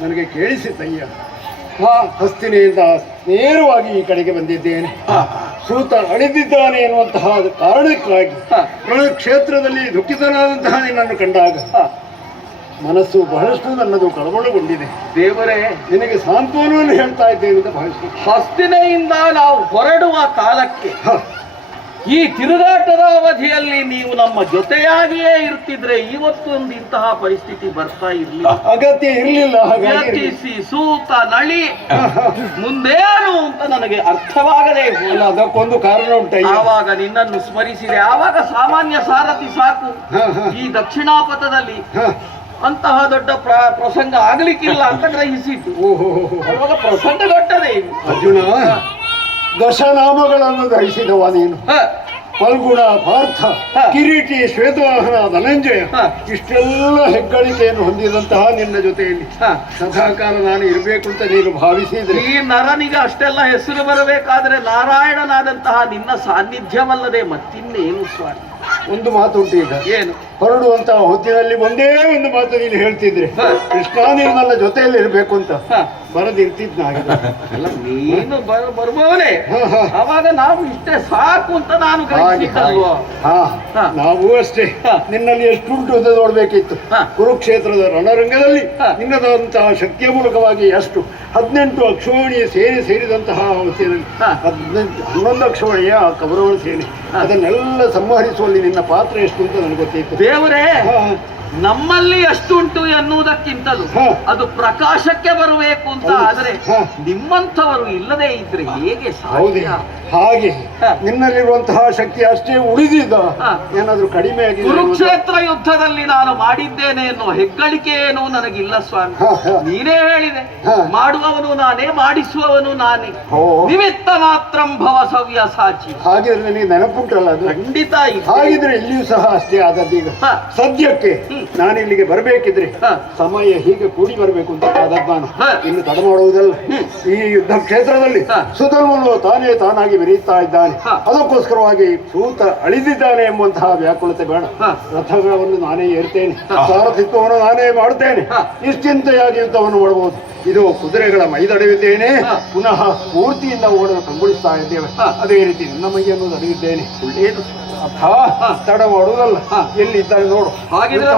ನನಗೆ ಕೇಳಿಸಿತಯ್ಯ. ಹಸ್ತಿನಿಂದ ನೇರವಾಗಿ ಈ ಕಡೆಗೆ ಬಂದಿದ್ದೇನೆ. ಸೂತ ಅಳಿದಿದ್ದಾನೆ ಎನ್ನುವಂತಹ ಕಾರಣಕ್ಕಾಗಿ ಕ್ಷೇತ್ರದಲ್ಲಿ ದುಃಖಿತನಾದಂತಹ ನಿನ್ನನ್ನು ಕಂಡಾಗ ಮನಸ್ಸು ಬಹಳಷ್ಟು ನನ್ನದು ಕಳವಳಗೊಂಡಿದೆ. ದೇವರೇ, ನಿನಗೆ ಸಾಂತ್ವನವನ್ನು ಹೇಳ್ತಾ ಇದ್ದೇನೆ ಅಂತ ಭಾವಿಸಿ. ಹಸ್ತಿನೆಯಿಂದ ನಾವು ಹೊರಡುವ ಕಾಲಕ್ಕೆ ಈ ತಿರುಗಾಟದ ಅವಧಿಯಲ್ಲಿ ನೀವು ನಮ್ಮ ಜೊತೆಯಾಗಿಯೇ ಇರ್ತಿದ್ರೆ ಇವತ್ತೊಂದು ಇಂತಹ ಪರಿಸ್ಥಿತಿ ಬರ್ತಾ ಇರಲಿಲ್ಲ. ಅಗತ್ಯ ಇರಲಿಲ್ಲ. ವ್ಯರ್ಥಿಸಿ ಸೂತ ನಳಿ ಮುಂದೇನು ಅಂತ ನನಗೆ ಅರ್ಥವಾಗದೇ ಇಲ್ಲ. ಅದಕ್ಕೊಂದು ಕಾರಣ ಉಂಟ. ಆವಾಗ ನಿನ್ನನ್ನು ಸ್ಮರಿಸಿದೆ. ಆವಾಗ ಸಾಮಾನ್ಯ ಸಾರಥಿ ಸಾಕು ಈ ದಕ್ಷಿಣಾಪಥದಲ್ಲಿ ಅಂತಹ ದೊಡ್ಡ ಪ್ರಸಂಗ ಆಗ್ಲಿಕ್ಕಿಲ್ಲ ಅಂತ ಗ್ರಹಿಸಿತು. ಅವಾಗ ಪ್ರಸಂಗ ದೊಡ್ಡದೇ. ಅರ್ಜುನ, ದಶನಾಮಗಳನ್ನು ಧರಿಸಿದವ ನೀನು. ಫಲ್ಗುಣ, ಪಾರ್ಥ, ಕಿರೀಟಿ, ಶ್ವೇತವಾಹನ, ಧನಂಜಯ, ಇಷ್ಟೆಲ್ಲ ಹೆಗ್ಗಳಿಕೆಯನ್ನು ಹೊಂದಿದಂತಹ ನಿನ್ನ ಜೊತೆಯಲ್ಲಿ ಸದಾಕಾಲ ನಾನು ಇರಬೇಕು ಅಂತ ನೀನು ಭಾವಿಸಿದ್ರೆ, ಈ ನರನಿಗೆ ಅಷ್ಟೆಲ್ಲ ಹೆಸರು ಬರಬೇಕಾದ್ರೆ ನಾರಾಯಣನಾದಂತಹ ನಿನ್ನ ಸಾನ್ನಿಧ್ಯವಲ್ಲದೆ ಮತ್ತಿನ್ನೇನು ಸ್ವಾಮಿ. ಒಂದು ಮಾತುಂಟು ಈಗ. ಏನು? ಹೊರಡುವಂತಹ ಹೊತ್ತಿನಲ್ಲಿ ಒಂದೇ ಒಂದು ಮಾತು ನೀನು ಹೇಳ್ತಿದ್ರೆ, ಕೃಷ್ಣ ನೀನು ನನ್ನ ಜೊತೆಯಲ್ಲಿ ಇರಬೇಕು ಅಂತ ಬರದಿರ್ತಿದ್ನ. ಅಲ್ಲ, ನೀನು ಬರುವವನೇ. ಅವಾಗ ನಾವು ಇಷ್ಟೇ ಸಾಕು ಅಂತ ನಾನು ಗ್ರಹಿಸಿದ್ದಲ್ವಾ? ನಾವು ಅಷ್ಟೇ. ನಿನ್ನಲ್ಲಿ ಎಷ್ಟುಂಟು ಅಂತ ನೋಡ್ಬೇಕಿತ್ತು. ಕುರುಕ್ಷೇತ್ರದ ರಣರಂಗದಲ್ಲಿ ನಿನ್ನದಂತಹ ಶಕ್ತಿಯ ಮೂಲಕವಾಗಿ ಎಷ್ಟು 18 ಅಕ್ಷೋಣಿಯ ಸೇನೆ ಸೇರಿದಂತಹ ಹೊತ್ತಿನಲ್ಲಿ 11 ಅಕ್ಷೋಣಿಯ ಕೌರವರ ಸೇನೆ, ಅದನ್ನೆಲ್ಲ ಸಂಹರಿಸುವಲ್ಲಿ ನಿನ್ನ ಪಾತ್ರ ಎಷ್ಟು ಅಂತ ನನಗೆ ಗೊತ್ತಿತ್ತು. ದೇವರೇ, ನಮ್ಮಲ್ಲಿ ಎಷ್ಟುಂಟು ಎನ್ನುವುದಕ್ಕಿಂತಲೂ ಅದು ಪ್ರಕಾಶಕ್ಕೆ ಬರಬೇಕು ಅಂತ ಆದರೆ ನಿಮ್ಮಂಥವರು ಇಲ್ಲದೆ ಇದ್ರೆ ಹೇಗೆ ಸಾಧ್ಯ? ಹಾಗೆ ನಿನ್ನಲ್ಲಿರುವಂತಹ ಶಕ್ತಿ ಅಷ್ಟೇ ಉಳಿದಿದ್ದ, ಏನಾದ್ರೂ ಕಡಿಮೆ ಆಗಿದೆ. ಕುರುಕ್ಷೇತ್ರ ಯುದ್ಧದಲ್ಲಿ ನಾನು ಮಾಡಿದ್ದೇನೆ ಎನ್ನುವ ಹೆಗ್ಗಳಿಕೆ ಏನೋ ನನಗಿಲ್ಲ ಸ್ವಾಮಿ. ನೀನೇ ಹೇಳಿದೆ, ಮಾಡುವವನು ನಾನೇ, ಮಾಡಿಸುವವನು ನಾನೇ, ನಿಮಿತ್ತ ಮಾತ್ರಂ ಭವ ಸವ್ಯ ಸಾಚಿ. ಹಾಗಿದ್ರೆ ನನಗೆ ನೆನಪುಂಟಲ್ಲ ಅದು? ಖಂಡಿತ. ಹಾಗಿದ್ರೆ ಇಲ್ಲಿಯೂ ಸಹ ಅಷ್ಟೇ ಆದದ್ದೀಗ. ಸದ್ಯಕ್ಕೆ ನಾನು ಇಲ್ಲಿಗೆ ಬರಬೇಕಿದ್ರೆ ಸಮಯ ಹೀಗೆ ಕೂಡಿ ಬರಬೇಕು ಅಂತ ಆದದ್ದು. ನಾನು ಇನ್ನು ತಡ ಮಾಡುವುದಲ್ಲ. ಈ ಯುದ್ಧ ಕ್ಷೇತ್ರದಲ್ಲಿ ಸುಧರ್ಮನು ತಾನೇ ತಾನಾಗಿ ಬೆರೆಯುತ್ತಾ ಇದ್ದಾನೆ. ಅದಕ್ಕೋಸ್ಕರವಾಗಿ ಸೂತ ಅಳಿದಿದ್ದಾನೆ ಎಂಬಂತಹ ವ್ಯಾಕುಲತೆ ಬೇಡ. ರಥಗಳನ್ನು ನಾನೇ ಏರ್ತೇನೆ, ಸಾರಥಿತ್ವವನ್ನು ನಾನೇ ಮಾಡುತ್ತೇನೆ, ನಿಶ್ಚಿಂತೆಯಾಗಿ ಯುದ್ಧವನ್ನು ಮಾಡಬಹುದು. ಇದು ಕುದುರೆಗಳ ಮೈದಡವಿದ್ದೇನೆ, ಪುನಃ ಸ್ಫೂರ್ತಿಯಿಂದ ಓಡಲು ಕಂಗೊಳಿಸ್ತಾ ಇದ್ದೇವೆ. ಅದೇ ರೀತಿ ನನ್ನ ಮೈಯನ್ನು ಅಡಗಿದ್ದೇನೆ. ಒಳ್ಳೆಯದು ತಡ ಮಾಡುವುದಲ್ಲ. ಎಲ್ಲಿದ್ದಾರೆ ನೋಡು. ಹಾಗಿದ್ರೆ